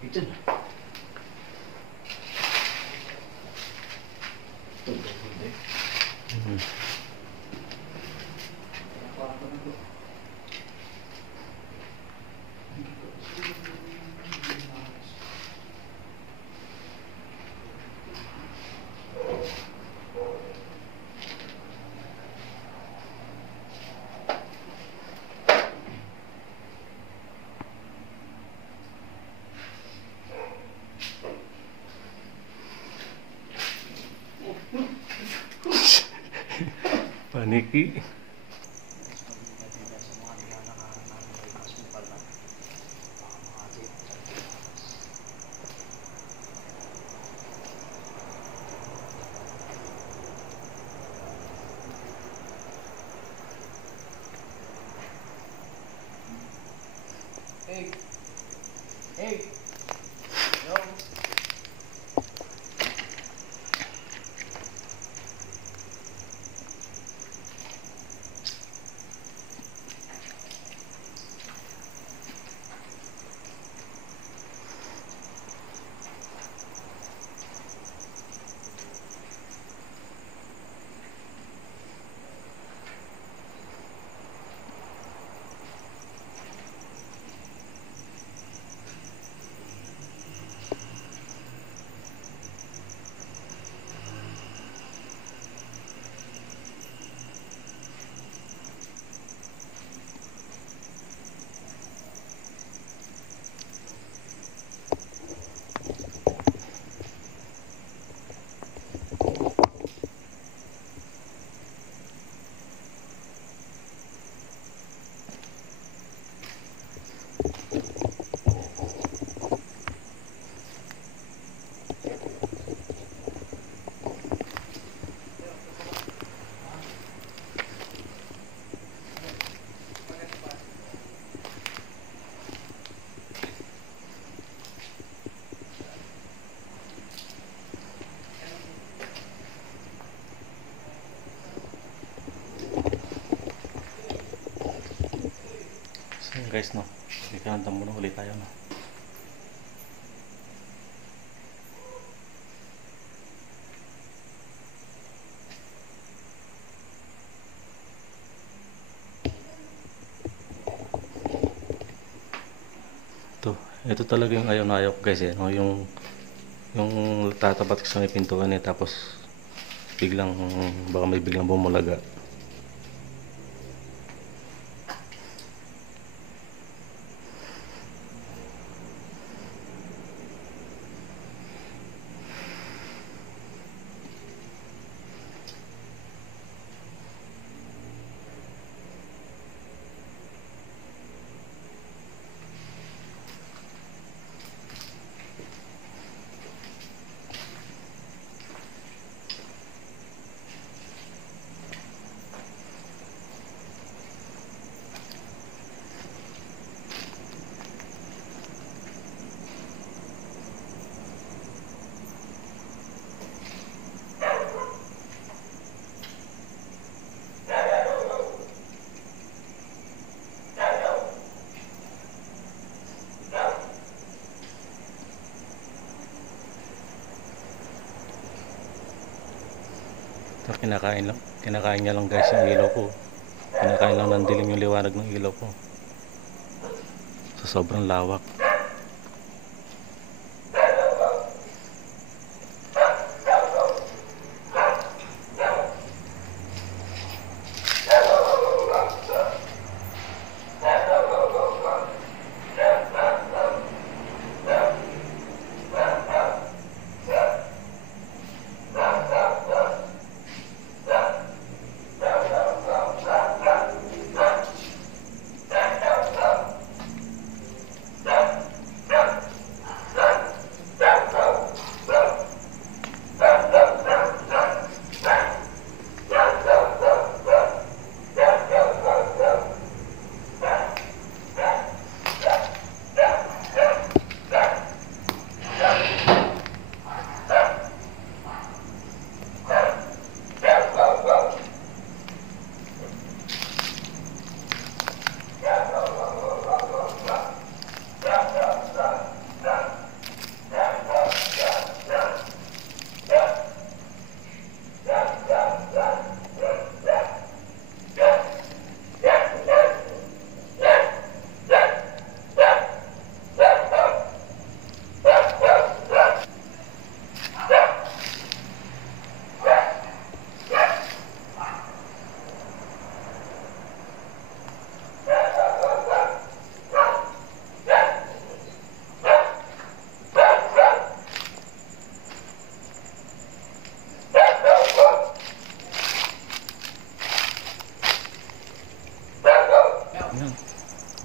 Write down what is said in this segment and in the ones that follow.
Kitchen. Paniki. Hey. Hey. No. So guys, no, ikanantang muna ulit tayo, no. Ito talaga yung ayaw na ayaw ko guys, no? Yung tatapat ko sa may pintuan tapos biglang baka may biglang bumulaga. Kinakain niya lang guys yung ilaw ko. Kinakain lang ng dilim yung liwanag ng ilaw ko. So sobrang lawak.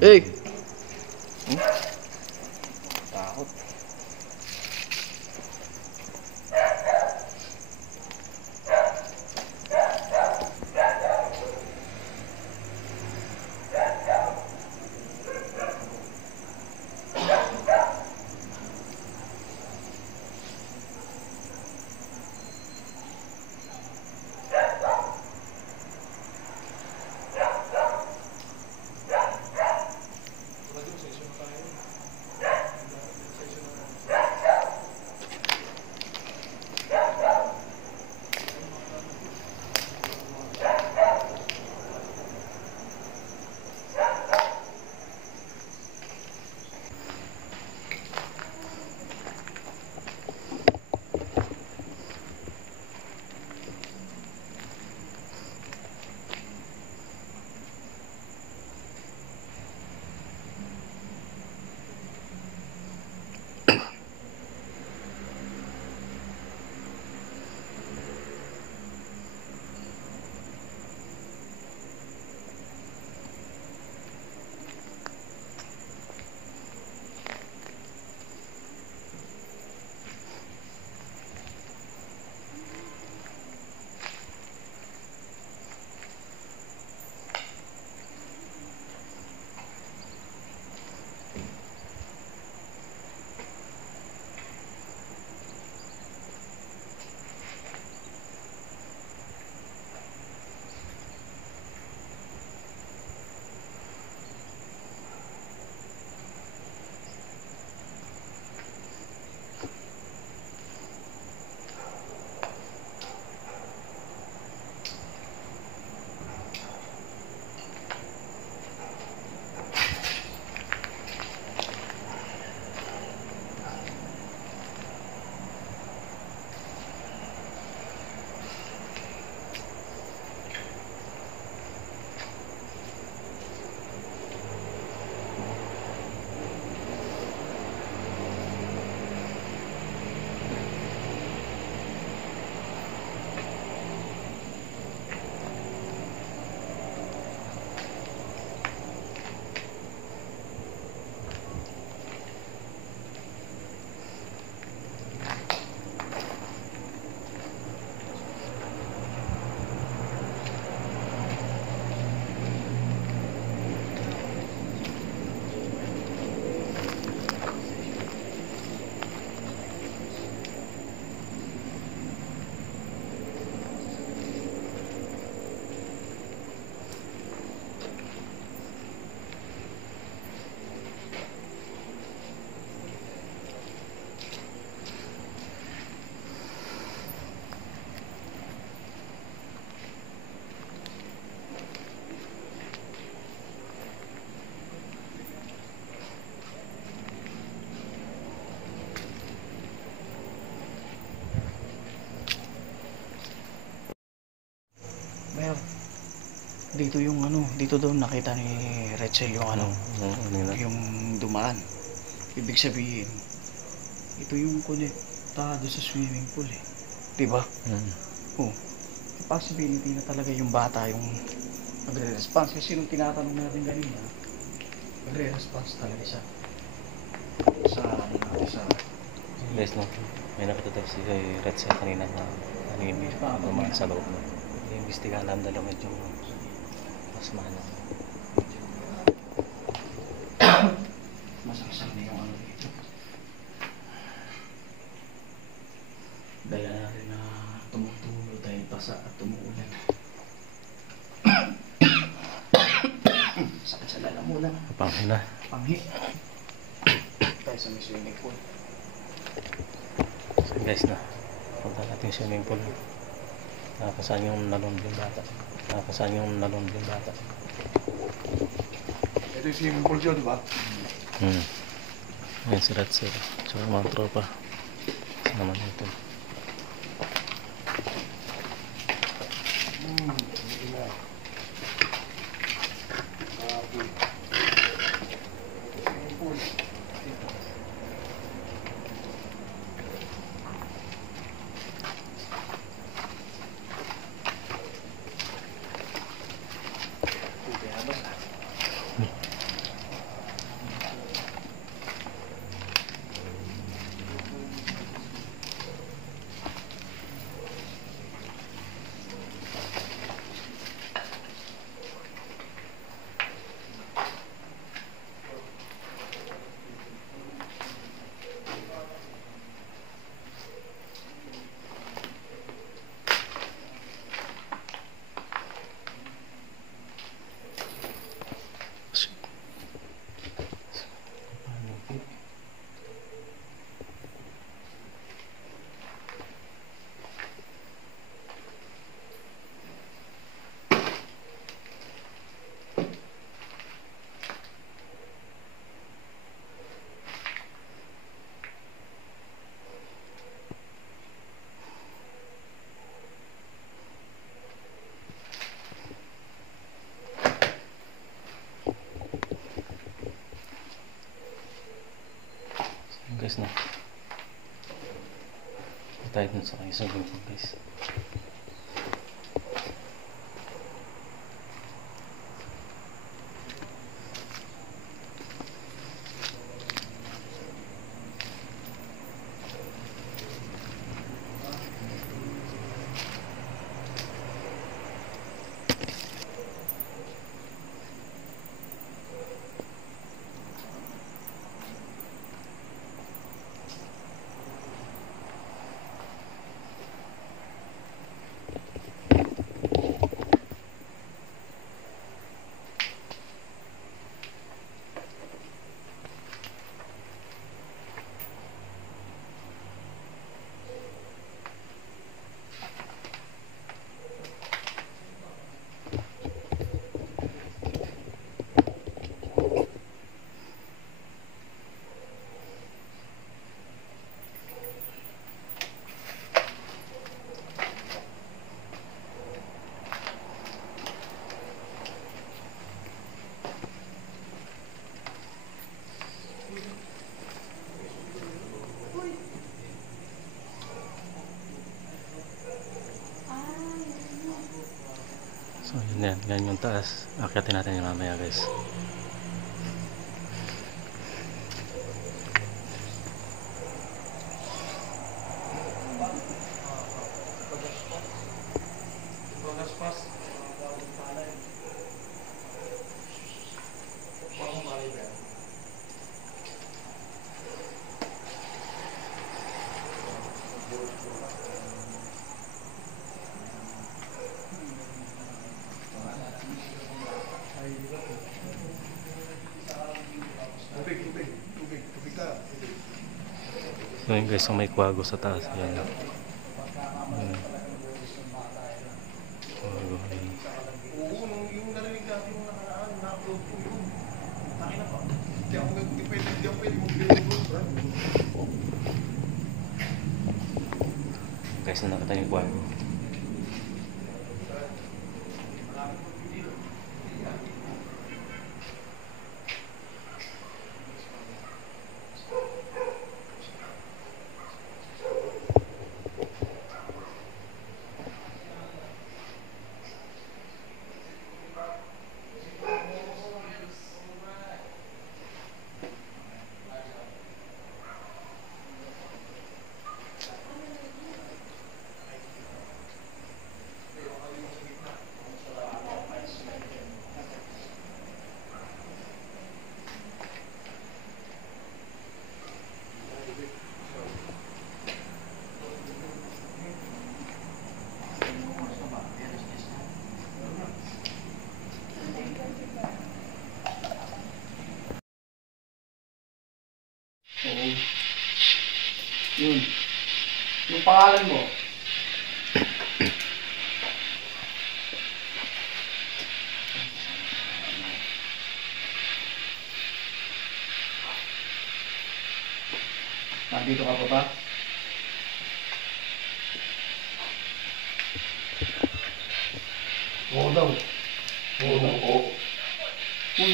Hey! Takot. Mer, dito yung ano, dito daw nakita ni Rachel yung ano, yung dumaan. Ibig sabihin, ito yung konektado sa swimming pool eh. Diba? Oh, possibility na talaga yung bata yung nagre-response. Kasi nung tinatanong natin kanina, nagre-response talaga siya. Sa ano natin sa... Guys, no, may nakita daw si Rachel kanina na nanginip dumaan sa loob. No? Iimbestigahan lang dalawa medyo mas mahal. Masaksak na yung ano dito. Dala natin na tumutulo dahil basa at tumuulan. Sakit sa lalamunan. Panghi na. Panghi. Tayo sa may swimming pool. So guys, na punta natin yung swimming pool. Nakakasaan yung nalunod yung bata. Nakakasaan yung nalunod yung bata. Ito yung swimming pool dyan, diba? Ayan si Rachel. So mga tropa. Saan naman ito? Guys na. Tayo dun sa isang grupo guys. So yun yan, yan yung taas. Akyatin natin yung mamaya guys. So yun guys, may kwago sa taas. Yan. Ayan. Kwago. Ayan. Yung narinig natin yung nakaraan, na-upload ko yun. Takin na pa. Hindi ako pwede mag-upload. Guys, nakita yung kwago. Oo. Yun. Yung pangalan mo. Nandito ka pa ba? Oo daw. Oo daw. Oo. Uy,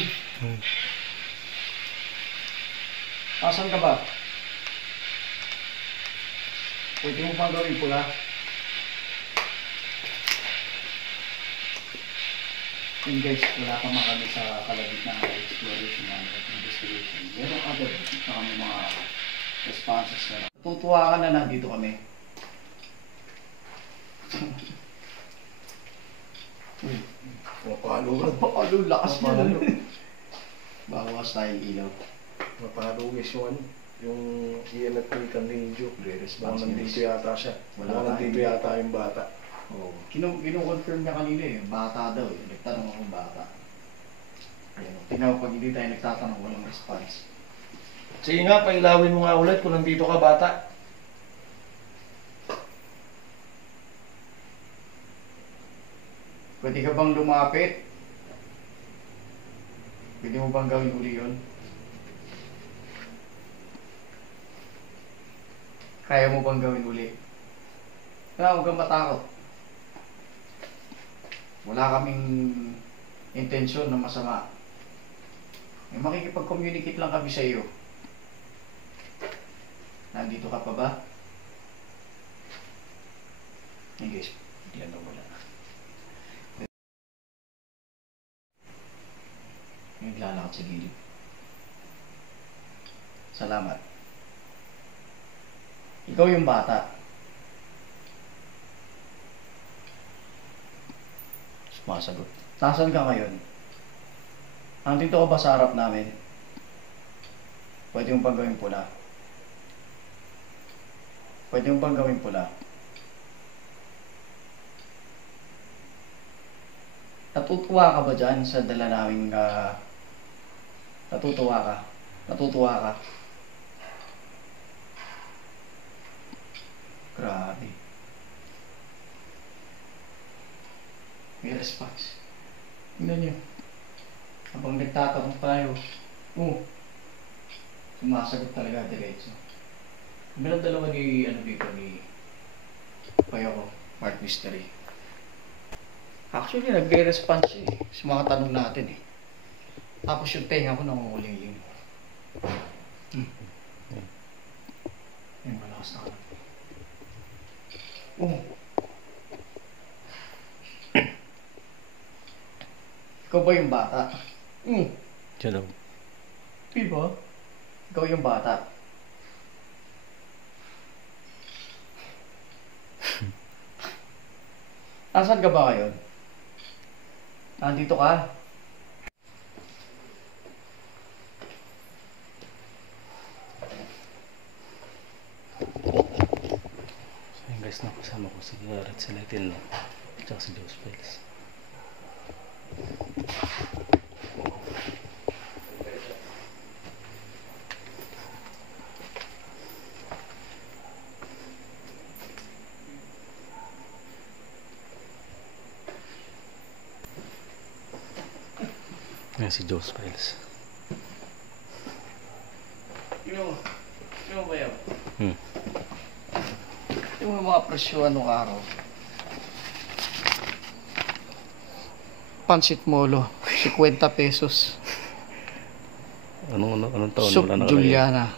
asan ka ba? Pwede mo pang gawin pula? Yun guys, wala pa mga kami sa kalagitnaan ng exploration and investigation. Meron agad na kami mga responses na. Tutuwa ka na nandito kami. Mapalo ka. Mapalo, lakas niya. Mapalo. Bawas tayong ilaw. Mapalo guys yung ano. Yung EMF Frequency Radio. Baka nandito yata siya. Wala Baka nandito tayo. yata yung bata. Oh, kino-confirm niya kanina eh, bata daw eh. Nagtanong ako bata. Ayun, tinawag pag hindi tayo nagtatanong, walang response. Sige nga, pailawin mo nga ulit kung nandito ka bata. Pwede ka bang lumapit? Pwede mo bang gawin uli yun? Kaya mo bang gawin uli? Huwag kang matakot. Wala kaming intensyon na masama. Makikipag-communicate lang kami sa iyo. Nandito ka pa ba? Hey guys, hindi na wala. Naglalakad sa gilid. Salamat. Ikaw yung bata. Sumasagot. Nasaan ka ngayon? Nandito ka ba sa harap namin? Pwede mong bang gawing pula? Pwede mong bang gawing pula? Natutuwa ka ba dyan sa dala naming natutuwa ka? Natutuwa ka? Grabe. May response. Tingnan nyo. Habang nagtatanong tayo, sumasagot talaga diretso. Meron dalawa ni, dito ni Payo ko, Mark Mystery. Actually, nagre-response siya sa mga tanong natin Tapos yung tenga ko nangunguling-ling. Yung malakas na ka. Ikaw ba yung bata? Diyan daw. Diba? Ikaw yung bata. Nasaan ka ba ngayon? Nandito ka? So yun guys, nakasama ko si Red Seletin at saka si Joe Spiles. Yan si Joe Spiles. Sino ba yun? Hmm. Yung mga presyo anong araw? Pansit Molo, 50 pesos. Anong taon? Soup Wala nakalagay. Juliana,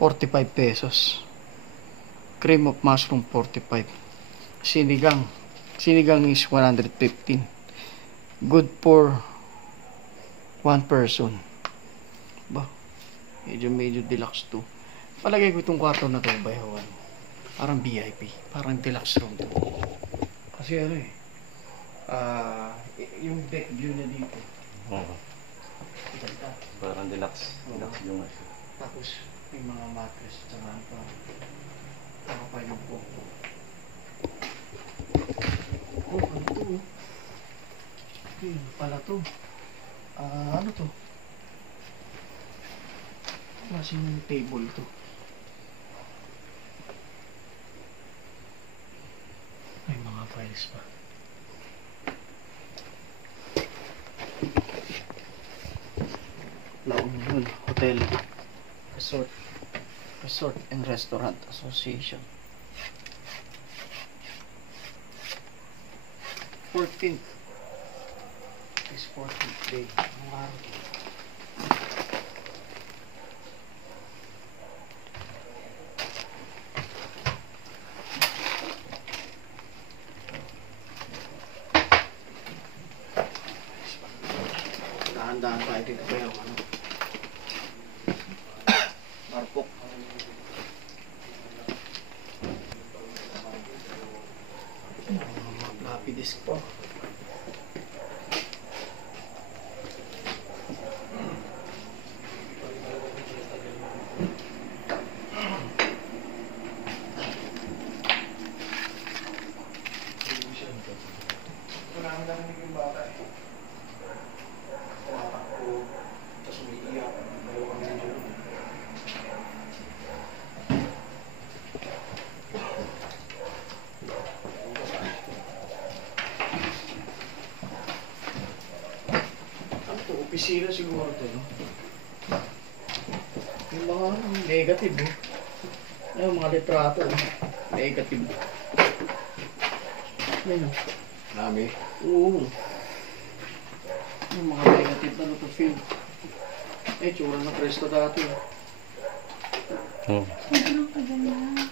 45 pesos. Cream of mushroom, 45. Sinigang is 115. Good for one person. Ba, medyo deluxe to. Palagay ko itong kwarto na to, bayawan. Parang VIP, parang deluxe room to. Kasi yung deck view na dito. Oo. Ganda. Parang deluxe. Deluxe yung ito. Tapos may mga mattress at saka pa yung po. Ano to? Pala to. Ano to? Klaseng table to. May mga files pa. La Union Hotel Resort and Restaurant Association. 14th is 14th day. Ang araw. Dahan-dahan tayo dito pa yung marpok. Mga floppy disk po. Marami na rin yung bata Tumatakbo, tapos umiiyak. Dalawa kami na dyan. Ano to? Opisina siguro to, no? Yung mga negative, Yung mga litrato, negative. Ayun, Marami. Oo. Yung mga negative na film. Tsura ng Presto dati. Hmm. Sobrang tagal na.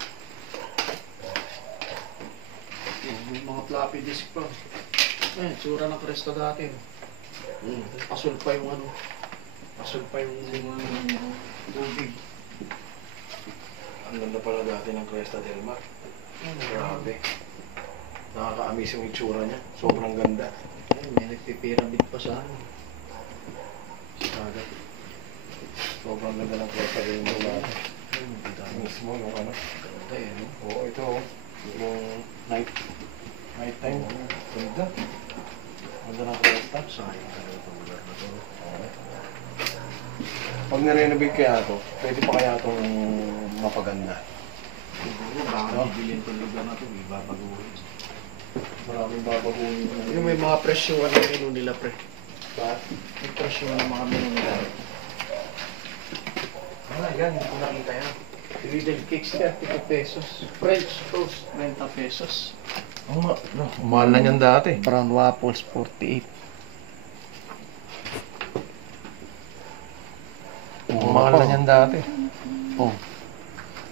Yung mga floppy disk pa. Ayan, tsura ng Cresta dati. Pasul pa yung ano. Pasul pa yung tubig. Ang ganda pala dati ng Cresta del Mar. Grabe. Nakaka-amaze yung itsura niya. Sobrang ganda. Ayan, may nagpipiramid pa sa ano. Sa dagat. Sobrang ganda ng Cresta del Mar dati. Mismo yung ano. Ganda eh, no? Oo, ito oh. Yung night time. Ganda. Ganda ng Cresta. Sayang talaga itong lugar na to. Pag nirenovate kaya ito, pwede pa kaya itong mapaganda. Siguro, baka bibilin itong lugar na to, ibabaguhin. Maraming babaguhin. Yung may mga presyuhan ng menu nila, pre. Ba? May presyuhan ng mga menu nila. Yan, hindi ko nakita yan. Griddle cakes niya, 30 pesos. French toast, 30 pesos. Mahal na niyan dati. Brown waffles, 48. Mahal na niyan dati. Oh,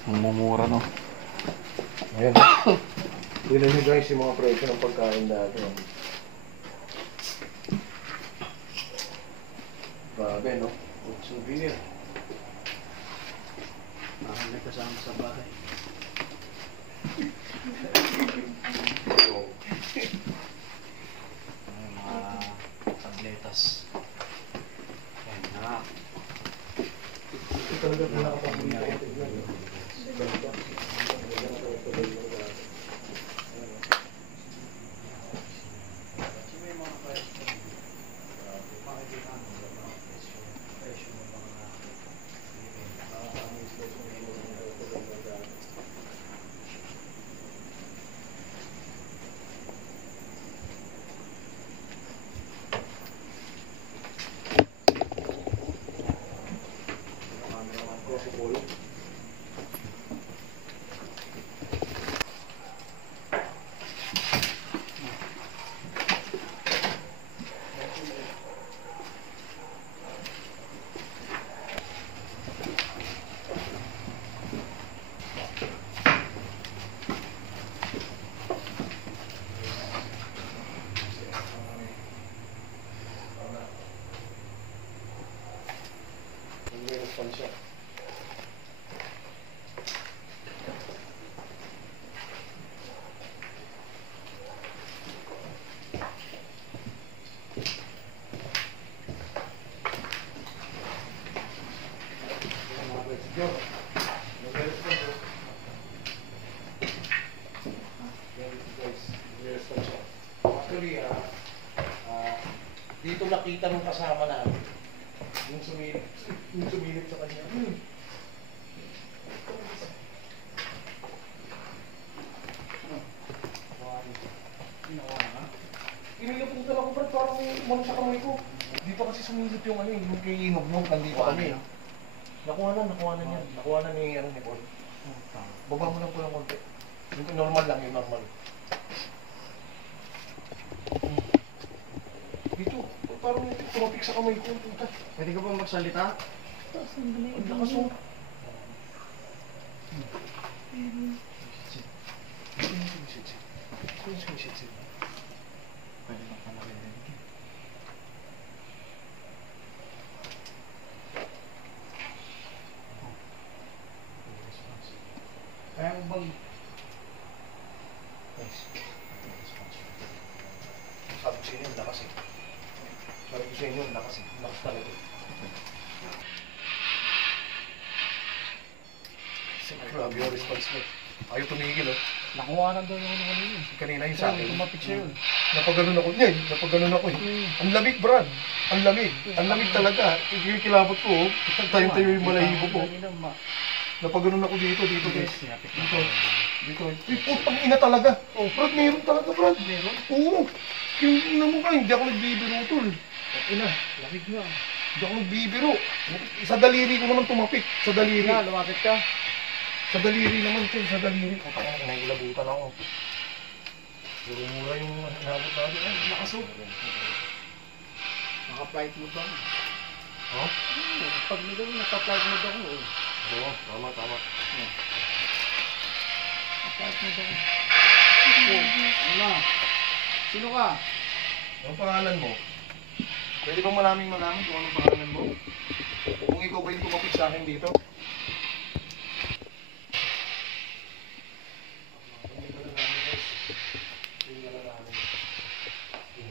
mumura no. Ayan. Tignan nyo guys yung mga presyo ng pagkain dati. Grabe no? Souvenir. May kasama sa bahay. Mga tabletas. Ayan na. Ito talaga pinaka-paborito ko. Siya. Actually, dito nakita nung kasama namin. Yung sumilip sa kanya. Inilaputan ako Brad, parang may umano sa kamay ko. Dito kasi sumilip yung ano yung kay Inognog, nandito kami. Nakuha na niyan. Nakuha na ni Paul. Baba mo lang ko ng konti. Yung normal lang, yung normal. Dito, parang tumapik sa kamay ko. Pwede ka ba magsalita? Sandali. Ang lakas mo. Pwede na ka marinig. Kaya mo bang... Sabi ko sa inyo, lakas eh. Sabi ko sa inyo, lakas eh. Lakas talaga. Grabe yung response mo. Ayaw tumigil oh. Nakuha na daw yung ano kanina. Kanina yung sa akin. Tumapik siya yun. Napaganon ako niyan. Napaganon ako eh. Ang lamig, Brad. Ang lamig. Ang lamig talaga. Kilabot ko oh. Tayo-tayo yung balahibo ko. Napaganon ako dito guys. Dito. Dito. Uy, putang ina talaga. Oh, Brad, meron talaga, Brad. Meron? Oo. Yung ina mo ka, hindi ako nagbibiro, tol. Ina, lamig na. Hindi ako nagbibiro. Sa daliri ko naman tumapik. Sa daliri. Ina, lumapit ka. Sa daliri naman, tol. Sa daliri. Putang ina, nailabutan ako. Puro mura yung nabot natin. Ay, nakasok. Naka-flight mode ako. Ha? Pag naka-flight mode ako. Oo, tama, tama. Ano? Sino ka? Anong pangalan mo? Pwede bang malaming malaman kung anong pangalan mo? Kung ikaw ba yung tumapit sa akin dito?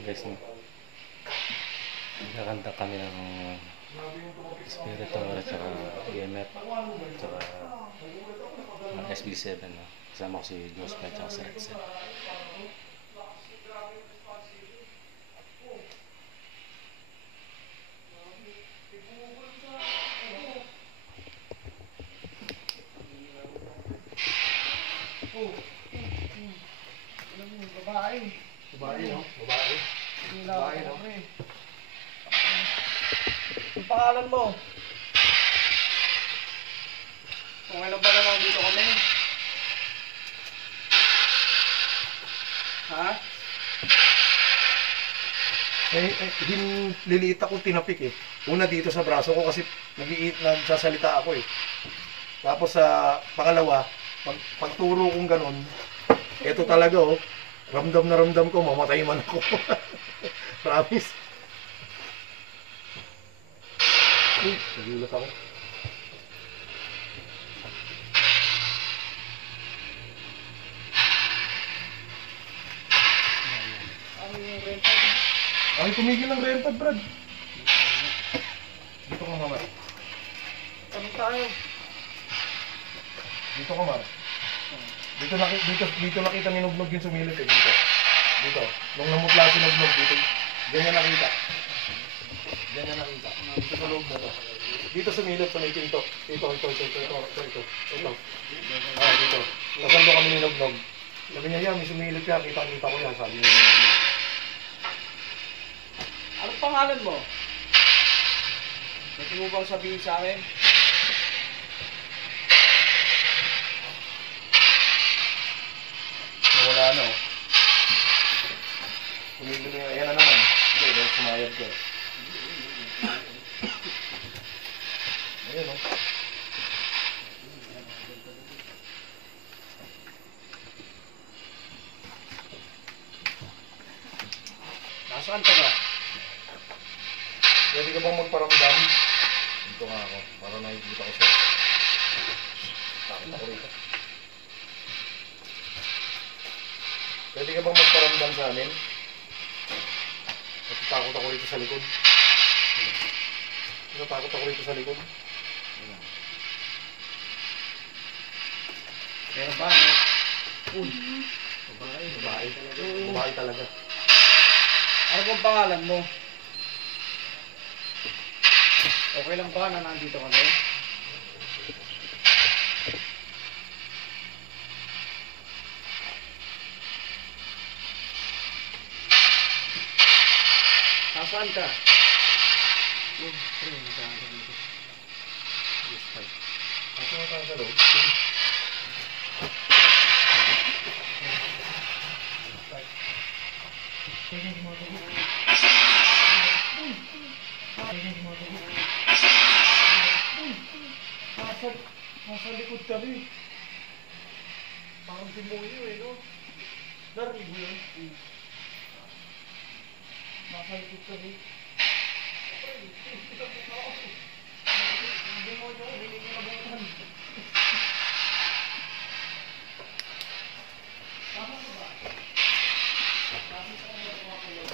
Guys, no? Nagkakanta kami ng Spiritual at saka EMF at saka SB7, no? Kasama ko si Josh at saka si Edsel. Babae. Babae, no? Babae. Babae, no? Ang pangalan mo? Kung ilan ba naman dito kami? Ha? Liliit ako tinapik eh. Una dito sa braso ko kasi nagsasalita ako eh. Tapos sa pangalawa, pagturo kong ganun, eto talaga oh, ramdam na ramdam ko, mamatay man ako. Promise. Uy, nagulat ako. Ay, tumigil ng rempad, Brad. Dito ka, Mar. Ano tayo? Dito ka, Mar. Dito nakita ni Nugnog yung sumilip eh, dito. Dito. Nung namutla si Nugnog dito. Ganyan nakita. Ganyan nakita. Dito sa loob na to. Dito sumilip sa may pinto. Ito. Ah, dito. Kasando kami ni Nugnog. Sabi niya, may sumilip ka. Kita ko yan. Sabi niya. Anong pangalan mo? Pwede mo bang sabihin sa amin? Wala na oh. Tumigil na. Ayan na naman. Hindi, dahil sumayad ka. Ayan oh. Nasaan ka ba? Pwede ka bang magparamdam? Dito nga ako, para nakikita ko siya. Takot ako rito. Pwede ka bang magparamdam sa amin? Natatakot ako rito sa likod. Natatakot ako rito sa likod. Pero ba, no? Uy! Babae. Babae talaga. Ano bang pangalan mo? Okay lang ba na nandito kami? Nasaan ka? Asa nga tayo sa loob? Nasa likod kami. Parang demonyo eh, no? Narinig mo yun? Nasa likod kami. Demonyo, hindi ko nabutan. Tama ko ba? Nakita ko na mga kayo.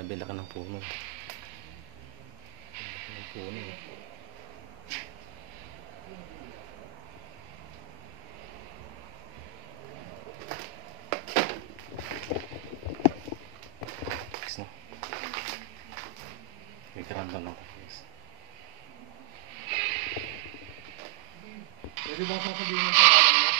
Grabe, laki ng puno. Laki ng puno. Guys, no? May karandam ako, guys. Pwede bang sasabihin ng pangalan mo?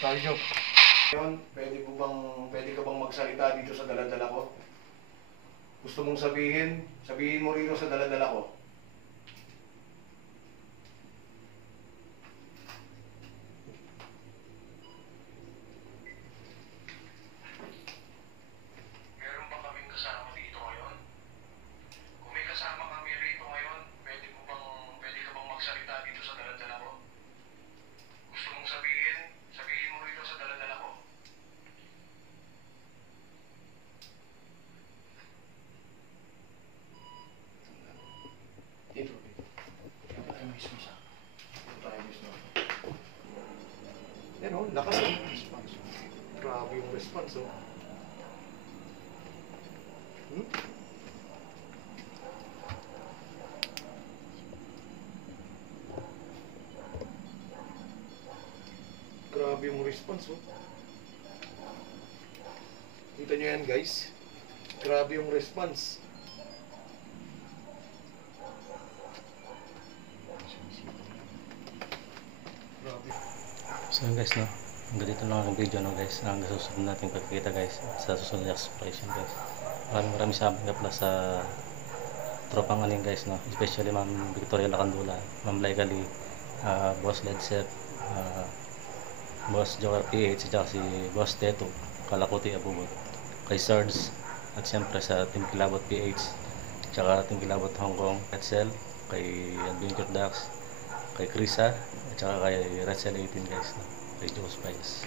Tayo nyo. Ngayon, pwede ka bang magsalita dito sa daladala ko? Gusto mong sabihin mo rito sa daladala ko. Meron ba kaming kasama dito ngayon? Kung may kasama kami rito ngayon, pwede ka bang magsalita dito sa daladala ko? Gusto mong sabihin mo rito sa daladala ko. Dito. Dito tayo mismo sa. Dito tayo mismo. Yan o, lakas ng response. Grabe yung response o. Grabe yung response oh. Kita nyo yan guys. Grabe yung response. Grabe. So yun guys, no? Hanggang dito lang ang video, no guys. Hanggang susunod natin pagkikita guys sa susunod na exploration guys. Maraming salamat nga pala sa tropang aning guys, no? Especially Ma'am Victoria Lacandula, Ma'am Legally, Boss Ledsep, Boss Joker PH, at si Boss Teto, Kalakuti Abubot, kay Sards, at siyempre sa Team Kilabot PH, tsaka Team Kilabot Hong Kong, Edsel, kay Adventure Dax, kay Krisa, at saka kay Rachel 18 guys, no? Kay Joe Spice.